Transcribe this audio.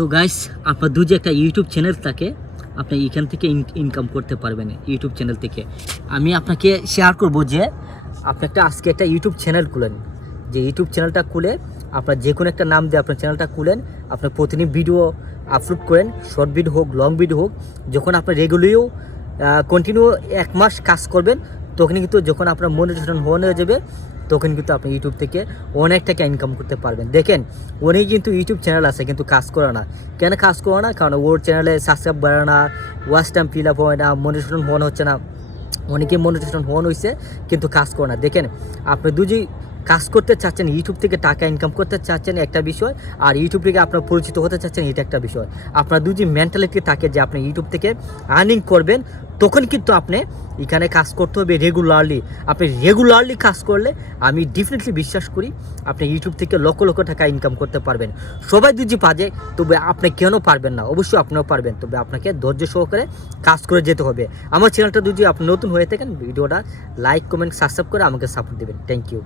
So guys, আপনার যে একটা ইউটিউব চ্যানেল থাকে, আপনি এখান থেকে ইনকাম করতে পারবেন ইউটিউব চ্যানেল থেকে। আমি আপনাকে শেয়ার করব যে আপনি আজকে একটা ইউটিউব চ্যানেল খুলেন। যে ইউটিউব চ্যানেলটা খুলে আপনার যে কোনো একটা নাম দিয়ে আপনার চ্যানেলটা খুলেন, আপনার প্রতিদিন ভিডিও আপলোড করেন, শর্ট ভিডিও হোক, লং ভিডিও হোক। যখন আপনার রেগুলারও কন্টিনিউ 1 মাস কাজ করবেন, তখন কিন্তু যখন আপনার মনিটাইজেশন হয়ে যাবে, তখন কিন্তু আপনি ইউটিউব থেকে অনেক টাকা ইনকাম করতে পারবেন। দেখেন, উনি কিন্তু ইউটিউব চ্যানেল আছে কিন্তু কাজ করে না। কেন কাজ করে না? কারণ ওর চ্যানেলে সাবস্ক্রাইব বাড়ে না, ওয়াচ টাইম ফিল আপ হয় না, মনিটাইজেশন হচ্ছে না। অনেকে মনিটাইজেশন হয়েছে কিন্তু কাজ করে না। দেখেন, আপনি যদি কাজ করতে চাচ্ছেন, ইউটিউব থেকে টাকা ইনকাম করতে চাচ্ছেন একটা বিষয়, আর ইউটিউব থেকে আপনার পরিচিত হতে চাচ্ছেন এটা একটা বিষয়। আপনার যদি মেন্টালিটি থাকে যে আপনি ইউটিউব থেকে আর্নিং করবেন, তখন কিন্তু আপনি এখানে কাজ করতে হবে রেগুলারলি। আপনি রেগুলারলি কাজ করলে আমি ডেফিনেটলি বিশ্বাস করি আপনি ইউটিউব থেকে লক্ষ লক্ষ টাকা ইনকাম করতে পারবেন। সবাই যদি পারে, তবে আপনি কেন পারবেন না? অবশ্যই আপনিও পারবেন, তবে আপনাকে ধৈর্য সহকারে কাজ করে যেতে হবে। আমার চ্যানেলটা যদি আপনি নতুন হয়ে থাকেন, ভিডিওটা লাইক, কমেন্ট, সাবস্ক্রাইব করে আমাকে সাপোর্ট দেবেন। Thank you.